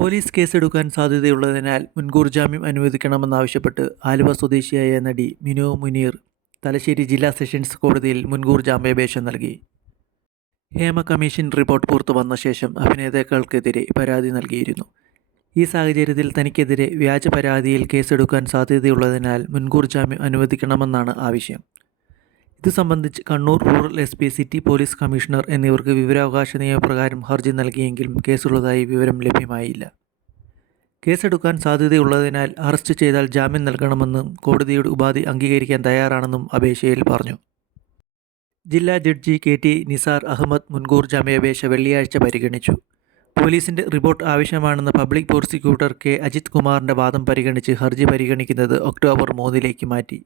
Police കേസെടുക്കാൻ സാധ്യതയുള്ളതിനാൽ മുൻകൂർ ജാമ്യം അനുവദിക്കണമെന്നാവശ്യപ്പെട്ട് ആലുവ സ്വദേശിയായ നടി മിനോ മുനീർ തലശ്ശേരി ജില്ലാ സെഷൻസ് കോടതിയിൽ മുൻകൂർ ജാമ്യാപേക്ഷ നൽകി. ഹേമ കമ്മീഷൻ റിപ്പോർട്ട് പുറത്തു വന്ന ശേഷം അഭിനേതാക്കൾക്കെതിരെ പരാതി നൽകിയിരുന്നു. ഈ സാഹചര്യത്തിൽ തനിക്കെതിരെ വ്യാജ പരാതിയിൽ കേസെടുക്കാൻ സാധ്യതയുള്ളതിനാൽ മുൻകൂർ ജാമ്യം അനുവദിക്കണമെന്നാണ് ആവശ്യം. ഇത് സംബന്ധിച്ച് Kannur rural S P city police commissioner എന്നിവർക്ക് വിവരാവകാശ നിയമപ്രകാരം ഹർജി നൽകിയെങ്കിലും കേസുള്ളതായി വിവരം ലഭ്യമായില്ല. കേസെടുക്കാൻ സാധ്യതയുള്ളതിനാൽ അറസ്റ്റ് ചെയ്താൽ ജാമ്യം നൽകണമെന്നും കോടതിയുടെ ഉപാധി അംഗീകരിക്കാൻ തയ്യാറാണെന്നും അപേക്ഷയിൽ പറഞ്ഞു. ജില്ലാ judge K T Nisar Ahammed മുൻകൂർ ജാമ്യാപേക്ഷ വെള്ളിയാഴ്ച പരിഗണിച്ചു. പോലീസിന്റെ റിപ്പോർട്ട് ആവശ്യമാണെന്ന് പബ്ലിക് പ്രോസിക്യൂട്ടർ കെ. അജിത് കുമാറിന്റെ വാദം പരിഗണിച്ച് ഹർജി പരിഗണിക്കുന്നത് ഒക്ടോബർ മൂന്നിലേക്ക് മാറ്റി.